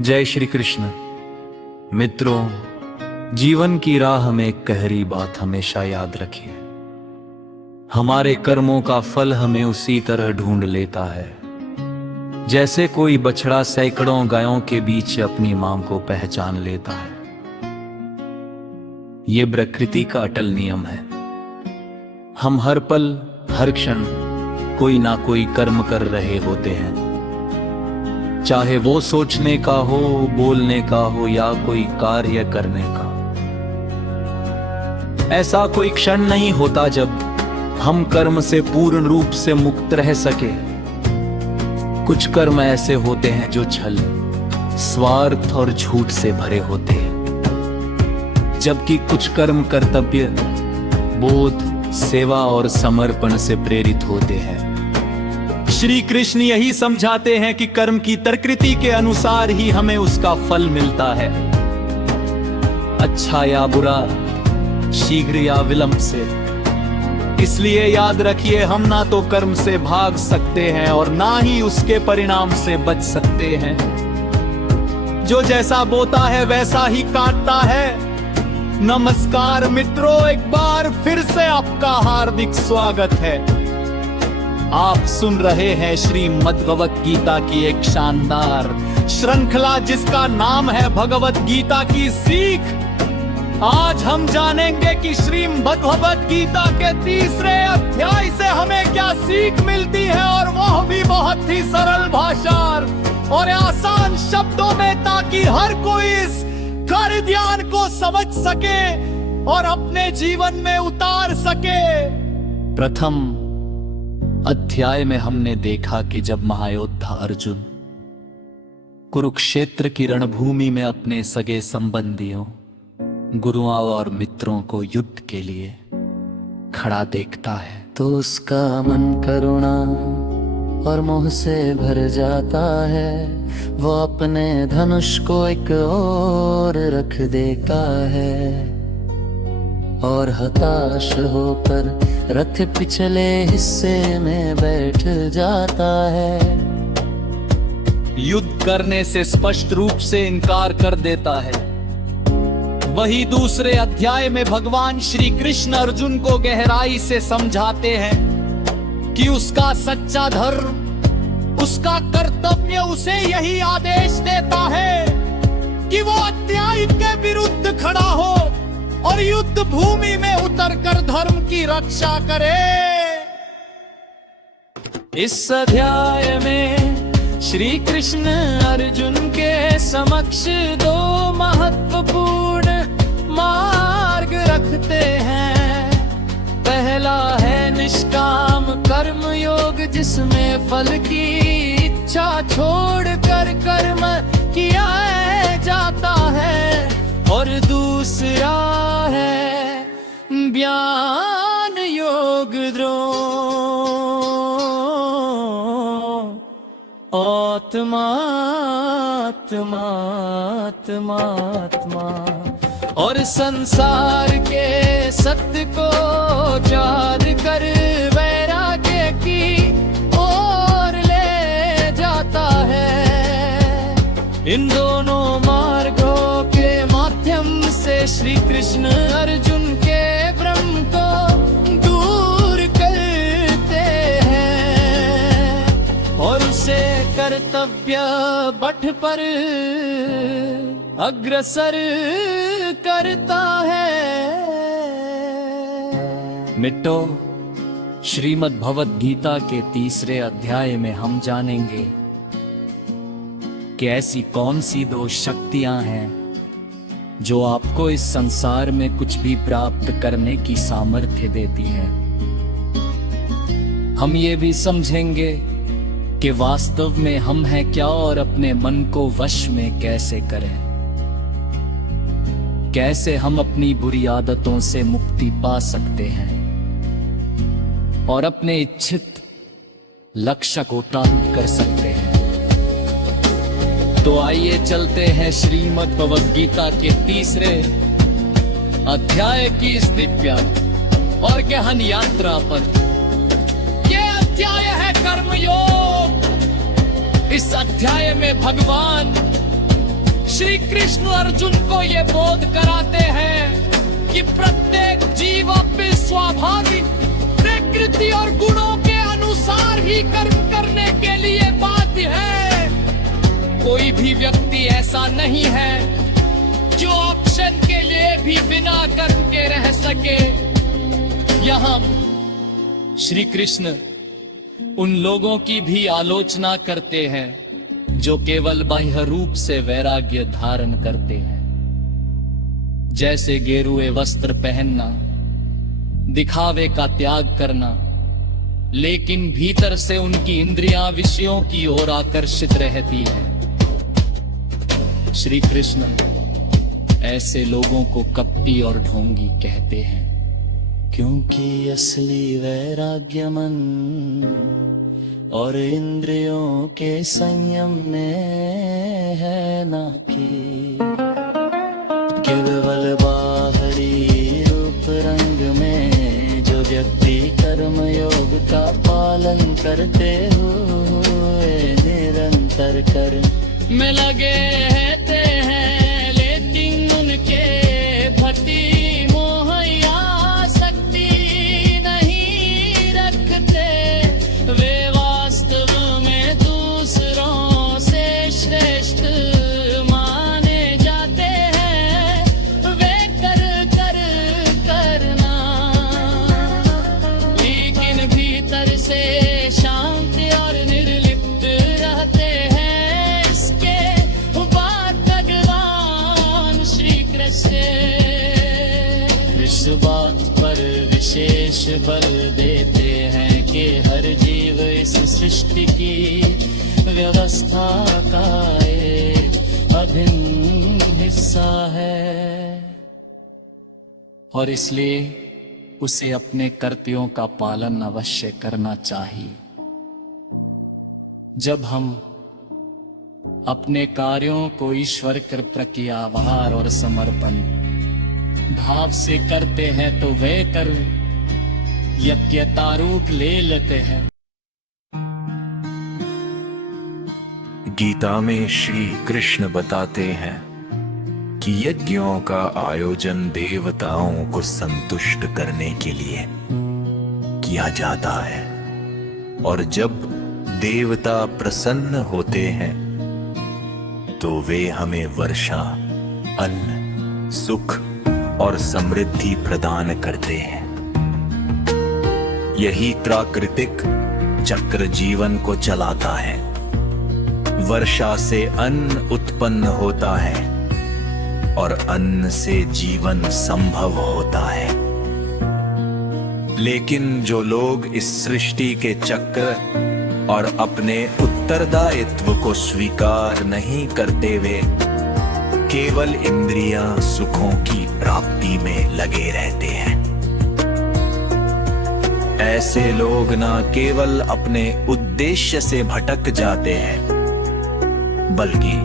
जय श्री कृष्ण। मित्रों, जीवन की राह में एक गहरी बात हमेशा याद रखिए। हमारे कर्मों का फल हमें उसी तरह ढूंढ लेता है जैसे कोई बछड़ा सैकड़ों गायों के बीच अपनी मां को पहचान लेता है। ये प्रकृति का अटल नियम है। हम हर पल हर क्षण कोई ना कोई कर्म कर रहे होते हैं, चाहे वो सोचने का हो, बोलने का हो या कोई कार्य करने का। ऐसा कोई क्षण नहीं होता जब हम कर्म से पूर्ण रूप से मुक्त रह सके। कुछ कर्म ऐसे होते हैं जो छल, स्वार्थ और झूठ से भरे होते हैं, जबकि कुछ कर्म कर्तव्य बोध, सेवा और समर्पण से प्रेरित होते हैं। श्री कृष्ण यही समझाते हैं कि कर्म की प्रकृति के अनुसार ही हमें उसका फल मिलता है, अच्छा या बुरा, शीघ्र या विलंब से। इसलिए याद रखिए, हम ना तो कर्म से भाग सकते हैं और ना ही उसके परिणाम से बच सकते हैं। जो जैसा बोता है वैसा ही काटता है। नमस्कार मित्रों, एक बार फिर से आपका हार्दिक स्वागत है। आप सुन रहे हैं श्रीमद् भगवत गीता की एक शानदार श्रृंखला जिसका नाम है भगवत गीता की सीख। आज हम जानेंगे कि श्रीमद् भगवत गीता के तीसरे अध्याय से हमें क्या सीख मिलती है, और वह भी बहुत ही सरल भाषा और आसान शब्दों में, ताकि हर कोई इस कार्य ध्यान को समझ सके और अपने जीवन में उतार सके। प्रथम अध्याय में हमने देखा कि जब महायोद्धा अर्जुन कुरुक्षेत्र की रणभूमि में अपने सगे संबंधियों, गुरुओं और मित्रों को युद्ध के लिए खड़ा देखता है तो उसका मन करुणा और मोह से भर जाता है। वो अपने धनुष को एक ओर रख देता है और हताश होकर रथ पिछले हिस्से में बैठ जाता है। युद्ध करने से स्पष्ट रूप से इनकार कर देता है। वही दूसरे अध्याय में भगवान श्री कृष्ण अर्जुन को गहराई से समझाते हैं कि उसका सच्चा धर्म, उसका कर्तव्य उसे यही आदेश देता है कि वो अन्याय के विरुद्ध खड़ा हो और युद्ध भूमि में उतरकर धर्म की रक्षा करे। इस अध्याय में श्री कृष्ण अर्जुन के समक्ष दो महत्वपूर्ण मार्ग रखते हैं। पहला है निष्काम कर्म योग, जिसमें फल की इच्छा छोड़कर कर्म किया जाता है, और दूसरा है ज्ञान योग आत्मा आत्मा आत्मा आत्मा, और संसार के सत्य को जान कर वैराग्य की ओर ले जाता है। इन दोनों मार्गों के माध्यम से श्री कृष्ण अर्जुन के भ्रम को दूर करते हैं और उसे कर्तव्य पथ पर अग्रसर करता है। मित्रों, श्रीमद् भगवत गीता के तीसरे अध्याय में हम जानेंगे कि ऐसी कौन सी दो शक्तियां हैं जो आपको इस संसार में कुछ भी प्राप्त करने की सामर्थ्य देती है। हम ये भी समझेंगे कि वास्तव में हम हैं क्या और अपने मन को वश में कैसे करें, कैसे हम अपनी बुरी आदतों से मुक्ति पा सकते हैं और अपने इच्छित लक्ष्य को प्राप्त कर सकते हैं। तो आइए चलते हैं श्रीमद् भगवत गीता के तीसरे अध्याय की इस दिव्य और गहन यात्रा पर। यह अध्याय है कर्मयोग। इस अध्याय में भगवान श्री कृष्ण अर्जुन को ये बोध कराते हैं कि प्रत्येक जीव अपने स्वाभाविक प्रकृति और गुणों के अनुसार ही कर्म करने के लिए बाध्य है। कोई भी व्यक्ति ऐसा नहीं है जो ऑप्शन के लिए भी बिना कर्म के रह सके। यहाँ श्री कृष्ण उन लोगों की भी आलोचना करते हैं जो केवल बाह्य रूप से वैराग्य धारण करते हैं, जैसे गेरुए वस्त्र पहनना, दिखावे का त्याग करना, लेकिन भीतर से उनकी इंद्रियां विषयों की ओर आकर्षित रहती है। श्री कृष्ण ऐसे लोगों को कपटी और ढोंगी कहते हैं, क्योंकि असली वैराग्य मन और इंद्रियों के संयम में है, ना कि केवल बाहरी रूप रंग में। जो व्यक्ति कर्म योग का पालन करते हुए निरंतर कर्म में लगे रहते हैं, लेकिन उनके भक्ति मोह या शक्ति नहीं रखते, वे वास्तव में दूसरों से श्रेष्ठ माने जाते हैं। वे करना, लेकिन भीतर से शांति और निर्लिप्त रहते हैं। इसके बाद भगवान श्री कृष्ण इस बात पर विशेष बल देते हैं कि हर जीव इस सृष्टि की व्यवस्था का एक अभिन्न हिस्सा है, और इसलिए उसे अपने कर्तव्यों का पालन अवश्य करना चाहिए। जब हम अपने कार्यों को ईश्वर के प्रति आभार और समर्पण भाव से करते हैं तो वे कर्म यज्ञता रूप ले लेते हैं। गीता में श्री कृष्ण बताते हैं कि यज्ञों का आयोजन देवताओं को संतुष्ट करने के लिए किया जाता है, और जब देवता प्रसन्न होते हैं तो वे हमें वर्षा, अन्न, सुख और समृद्धि प्रदान करते हैं। यही प्राकृतिक चक्र जीवन को चलाता है। वर्षा से अन्न उत्पन्न होता है और अन्न से जीवन संभव होता है। लेकिन जो लोग इस सृष्टि के चक्र और अपने उत्तरदायित्व को स्वीकार नहीं करते, वे केवल इंद्रियां सुखों की प्राप्ति में लगे रहते हैं। ऐसे लोग न केवल अपने उद्देश्य से भटक जाते हैं, बल्कि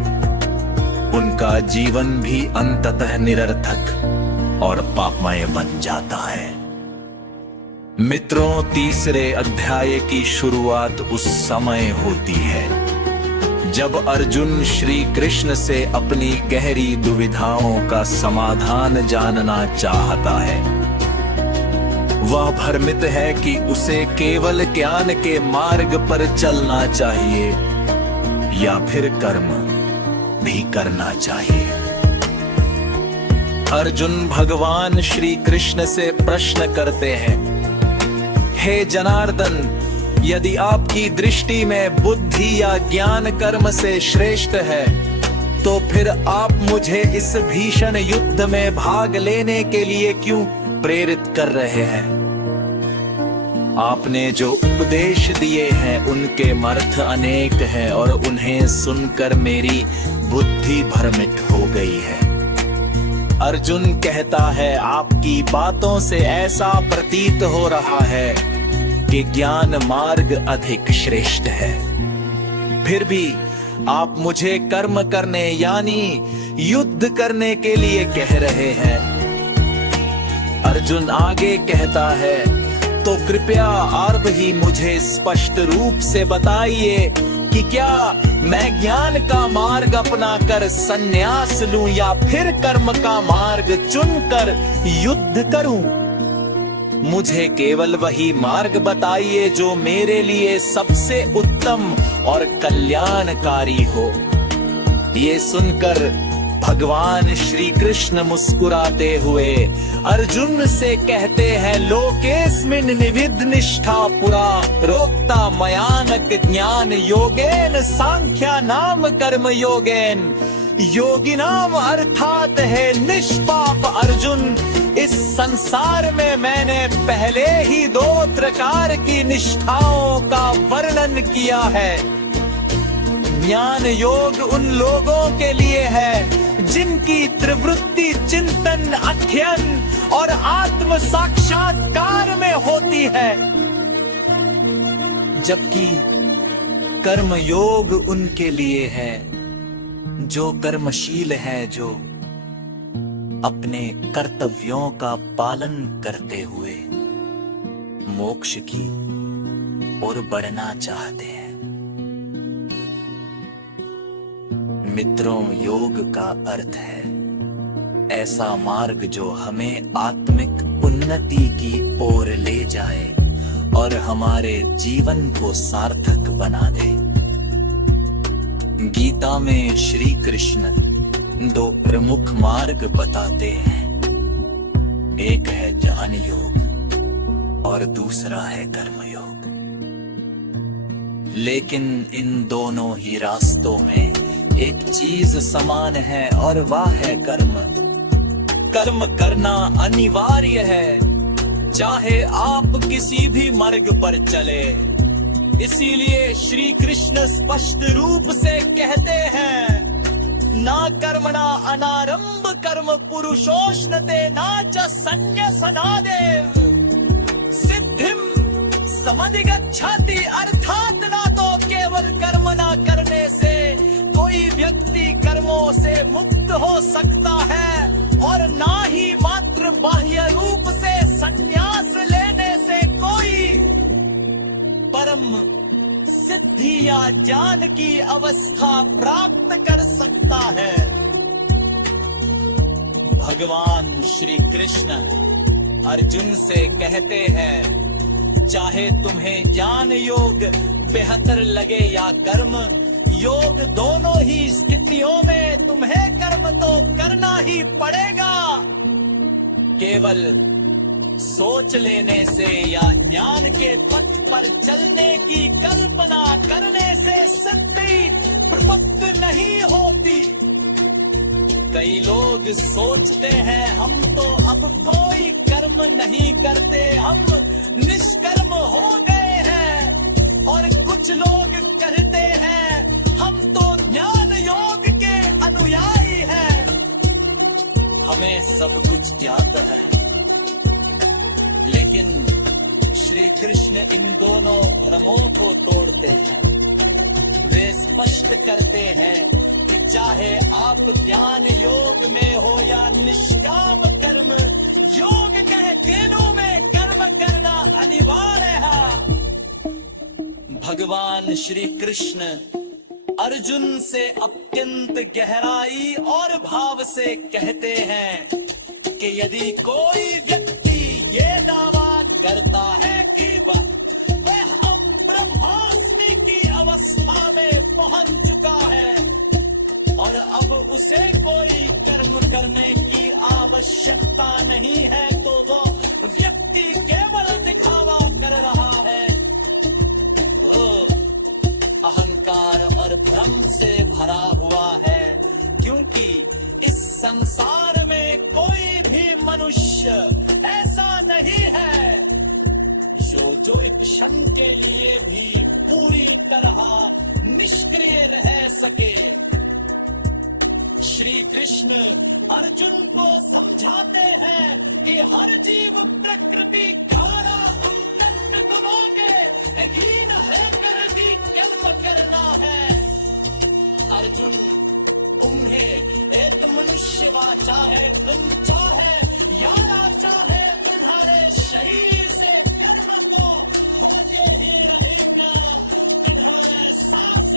उनका जीवन भी अंततः निरर्थक और पापमय बन जाता है। मित्रों, तीसरे अध्याय की शुरुआत उस समय होती है जब अर्जुन श्री कृष्ण से अपनी गहरी दुविधाओं का समाधान जानना चाहता है। वह भ्रमित है कि उसे केवल ज्ञान के मार्ग पर चलना चाहिए या फिर कर्म भी करना चाहिए। अर्जुन भगवान श्री कृष्ण से प्रश्न करते हैं, हे जनार्दन, यदि आपकी दृष्टि में बुद्धि या ज्ञान कर्म से श्रेष्ठ है, तो फिर आप मुझे इस भीषण युद्ध में भाग लेने के लिए क्यों प्रेरित कर रहे हैं? आपने जो उपदेश दिए हैं उनके अर्थ अनेक हैं और उन्हें सुनकर मेरी बुद्धि भ्रमित हो गई है। अर्जुन कहता है, आपकी बातों से ऐसा प्रतीत हो रहा है कि ज्ञान मार्ग अधिक श्रेष्ठ है, फिर भी आप मुझे कर्म करने यानी युद्ध करने के लिए कह रहे हैं। अर्जुन आगे कहता है, तो कृपया आप ही मुझे स्पष्ट रूप से बताइए कि क्या मैं ज्ञान का मार्ग अपना कर संन्यास लूं या फिर कर्म का मार्ग चुनकर युद्ध करूं। मुझे केवल वही मार्ग बताइए जो मेरे लिए सबसे उत्तम और कल्याणकारी हो। ये सुनकर भगवान श्री कृष्ण मुस्कुराते हुए अर्जुन से कहते हैं, लोकेस्मिन् निविद निष्ठा पुरा रोक्ता मयानक ज्ञान योगेन सांख्या नाम कर्म योगेन। योगिनाम अर्थात है निष्पाप अर्जुन। इस संसार में मैंने पहले ही 2 प्रकार की निष्ठाओं का वर्णन किया है। ज्ञान योग उन लोगों के लिए है जिनकी त्रिवृत्ति चिंतन, अध्ययन और आत्म साक्षात्कार में होती है, जबकि कर्म योग उनके लिए है जो कर्मशील है, जो अपने कर्तव्यों का पालन करते हुए मोक्ष की ओर बढ़ना चाहते हैं। मित्रों, योग का अर्थ है ऐसा मार्ग जो हमें आत्मिक उन्नति की ओर ले जाए और हमारे जीवन को सार्थक बना दे। गीता में श्री कृष्ण 2 प्रमुख मार्ग बताते हैं, एक है ज्ञान योग और दूसरा है कर्म योग। लेकिन इन दोनों ही रास्तों में एक चीज समान है और वह है कर्म। कर्म करना अनिवार्य है, चाहे आप किसी भी मार्ग पर चले। इसीलिए श्री कृष्ण स्पष्ट रूप से कहते हैं, ना कर्मणा अनारंभ कर्म पुरुषोष्णते ना च संन्यसनादेव सिद्धिम समधिगच्छति। अर्थात ना तो केवल कर्म ना करने से कोई व्यक्ति कर्मों से मुक्त हो सकता है और ना ही मात्र बाह्य रूप से संन्यास लेने से कोई परम सिद्धि या ज्ञान की अवस्था प्राप्त कर सकता है। भगवान श्री कृष्ण अर्जुन से कहते हैं, चाहे तुम्हें ज्ञान योग बेहतर लगे या कर्म योग, दोनों ही स्थितियों में तुम्हें कर्म तो करना ही पड़ेगा। केवल सोच लेने से या ज्ञान के पथ पर चलने की कल्पना करने से सिद्धि प्राप्त नहीं होती। कई लोग सोचते हैं हम तो अब कोई कर्म नहीं करते, हम निष्कर्म हो गए हैं। और कुछ लोग कहते हैं हम तो ज्ञान योग के अनुयायी हैं। हमें सब कुछ ज्ञात है, लेकिन श्री कृष्ण इन दोनों भ्रमों को तोड़ते हैं। वे स्पष्ट करते हैं कि चाहे आप ज्ञान योग में हो या निष्काम कर्म योग के तीनों में कर्म करना अनिवार्य है। भगवान श्री कृष्ण अर्जुन से अत्यंत गहराई और भाव से कहते हैं कि यदि कोई व्यक्ति ये दावा करता है कि वह हम ब्रह्मास्मि की अवस्था में पहुंच चुका है और अब उसे कोई कर्म करने की आवश्यकता नहीं है, तो वो व्यक्ति केवल दिखावा कर रहा है। वो अहंकार और भ्रम से भरा हुआ है, क्योंकि इस संसार में कोई भी मनुष्य ऐसा नहीं है जो एक क्षण के लिए भी पूरी तरह निष्क्रिय रह सके। श्री कृष्ण अर्जुन को समझाते हैं कि हर जीव प्रकृति द्वारा उत्पन्न करोगे, हीन होकर भी कर्म करना है। अर्जुन, तुम्हें एक मनुष्य चाहे तुम चाहे या ना चाहे, तुम्हारे शरीर से कर्म को होते ही रहेगा। सांस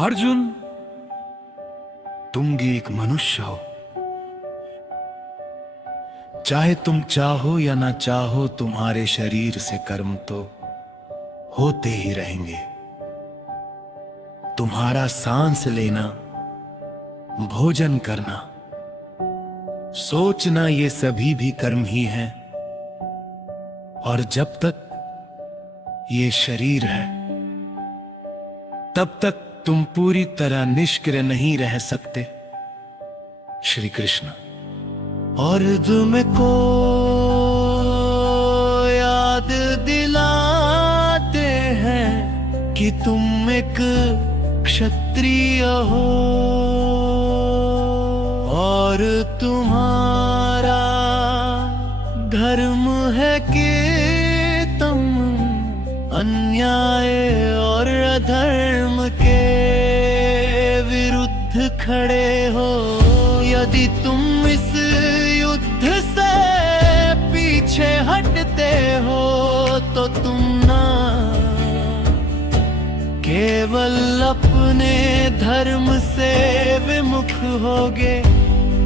अर्जुन, तुम भी एक मनुष्य हो। चाहे तुम चाहो या ना चाहो, तुम्हारे शरीर से कर्म तो होते ही रहेंगे। तुम्हारा सांस लेना, भोजन करना, सोचना, ये सभी भी कर्म ही हैं। और जब तक ये शरीर है, तब तक तुम पूरी तरह निष्क्रिय नहीं रह सकते। श्री कृष्ण। और तुमको याद दिलाते हैं कि तुम एक क्षत्रिय हो और तुम्हारा धर्म है कि तुम अन्याय और अधर्म के विरुद्ध खड़े हो। यदि तुम इस युद्ध से पीछे हटते हो तो तुम ना केवल अपने धर्म से विमुख होगे,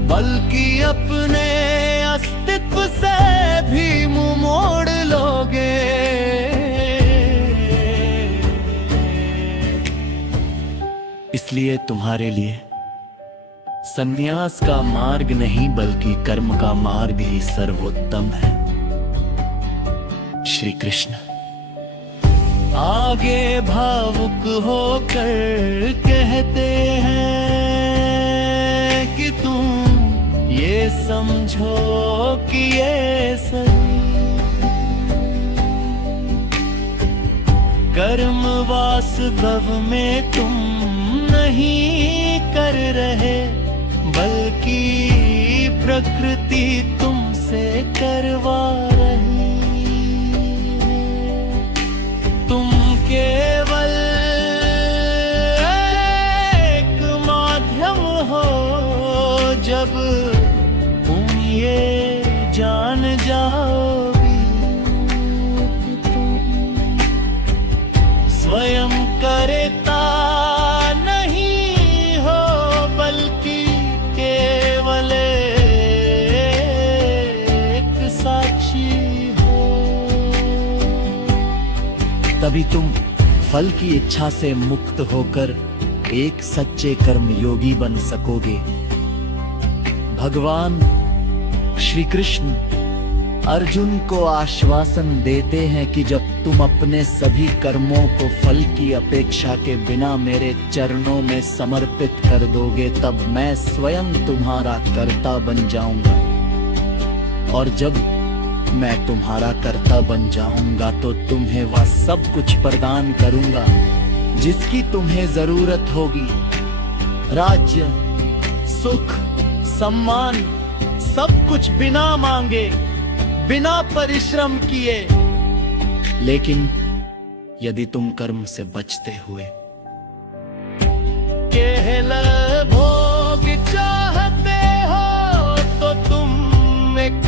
बल्कि अपने अस्तित्व से भी मुंह मोड़ लोगे। इसलिए तुम्हारे लिए संन्यास का मार्ग नहीं बल्कि कर्म का मार्ग ही सर्वोत्तम है। श्री कृष्ण। आगे भावुक होकर कहते हैं कि तुम ये समझो कि ये सही कर्म वास्तव में तुम नहीं कर रहे, बल्कि प्रकृति तुमसे करवा रही। तुम केवल एक माध्यम हो। जब तुम ये जान जाओगी कि तुम स्वयं करता नहीं हो, बल्कि केवल एक साक्षी हो। तभी तुम फल की इच्छा से मुक्त होकर एक सच्चे कर्मयोगी बन सकोगे। भगवान श्री कृष्ण अर्जुन को आश्वासन देते हैं कि जब तुम अपने सभी कर्मों को फल की अपेक्षा के बिना मेरे चरणों में समर्पित कर दोगे, तब मैं स्वयं तुम्हारा कर्ता बन जाऊंगा। और जब मैं तुम्हारा कर्ता बन जाऊंगा तो तुम्हें वह सब कुछ प्रदान करूंगा जिसकी तुम्हें जरूरत होगी। राज्य, सुख, सम्मान, सब कुछ बिना मांगे, बिना परिश्रम किए। लेकिन यदि तुम कर्म से बचते हुए केवल भोग चाहते हो तो तुम एक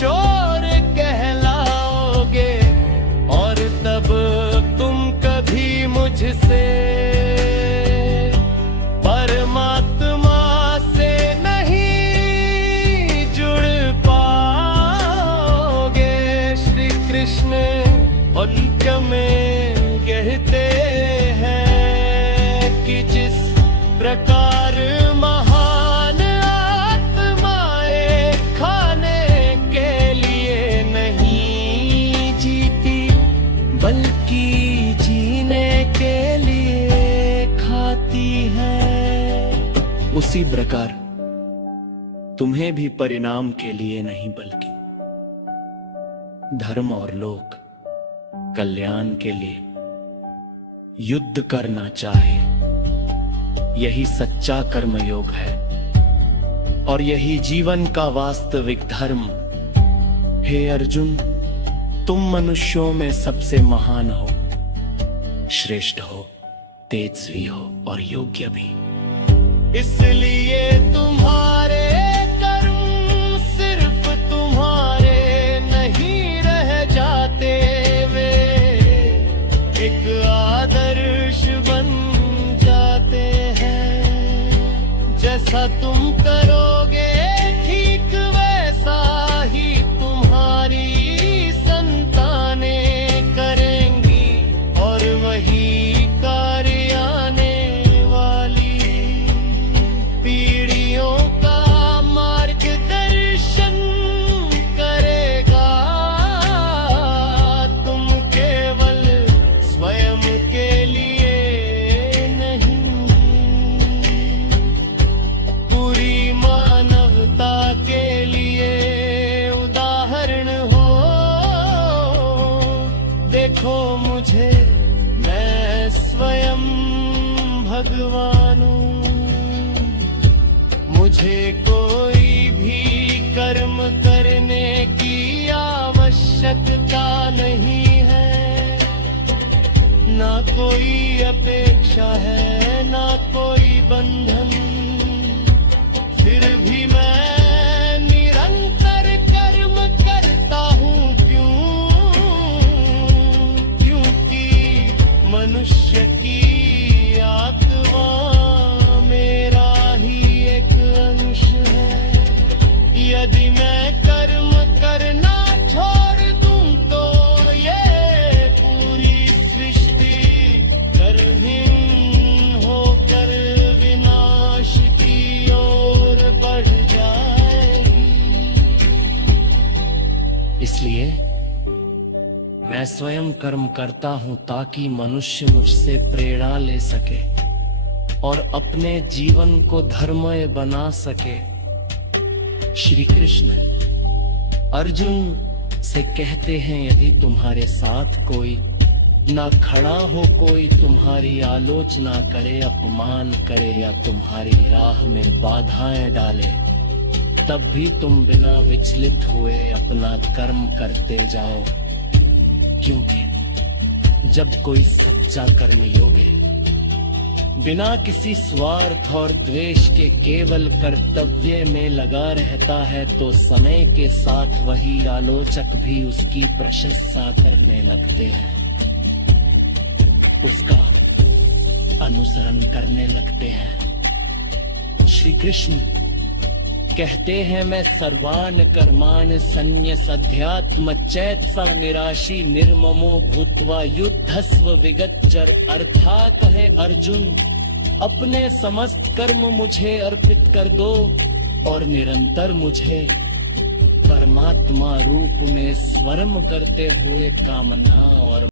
चोर कहलाओगे, और तब तुम कभी मुझसे परमात्मा से नहीं जुड़ पाओगे। श्री कृष्ण अंत में कहते हैं कि जिस प्रकार महान आत्माएं खाने के लिए नहीं जीती, बल्कि जीने के लिए खाती हैं, उसी प्रकार तुम्हें भी परिणाम के लिए नहीं बल्कि धर्म और लोक कल्याण के लिए युद्ध करना चाहे। यही सच्चा कर्मयोग है और यही जीवन का वास्तविक धर्म। हे अर्जुन, तुम मनुष्यों में सबसे महान हो, श्रेष्ठ हो, तेजस्वी हो और योग्य भी। इसलिए तुम्हारे कर्म सिर्फ तुम्हारे नहीं रह जाते, वे एक आदर्श बन जाते। मुझे कोई भी कर्म करने की आवश्यकता नहीं है, ना कोई अपेक्षा है, ना कोई बंधन। फिर भी मैं निरंतर कर्म करता हूँ, क्योंकि मनुष्य की आत्मा मेरा ही एक अंश है। यदि मैं कर्म करना छोड़ दूं तो ये पूरी सृष्टि कर्महीन होकर विनाश की ओर बढ़ जाएगी। इसलिए मैं स्वयं कर्म करता हूं ताकि मनुष्य मुझसे प्रेरणा ले सके और अपने जीवन को धर्ममय बना सके। श्री कृष्ण अर्जुन से कहते हैं, यदि तुम्हारे साथ कोई ना खड़ा हो, कोई तुम्हारी आलोचना करे, अपमान करे या तुम्हारी राह में बाधाएं डाले, तब भी तुम बिना विचलित हुए अपना कर्म करते जाओ, क्योंकि जब कोई सच्चा कर्मयोगी बिना किसी स्वार्थ और द्वेष के केवल कर्तव्य में लगा रहता है, तो समय के साथ वही आलोचक भी उसकी प्रशंसा करने लगते हैं, उसका अनुसरण करने लगते हैं। श्री कृष्ण कहते हैं, मैं सर्वान कर्मान संन्यस अध्यात्म चेतसा निराशी निर्ममो भूत्वा युद्धस्व विगतजर। अर्थात है अर्जुन, अपने समस्त कर्म मुझे अर्पित कर दो और निरंतर मुझे परमात्मा रूप में स्वयं करते हुए कामना और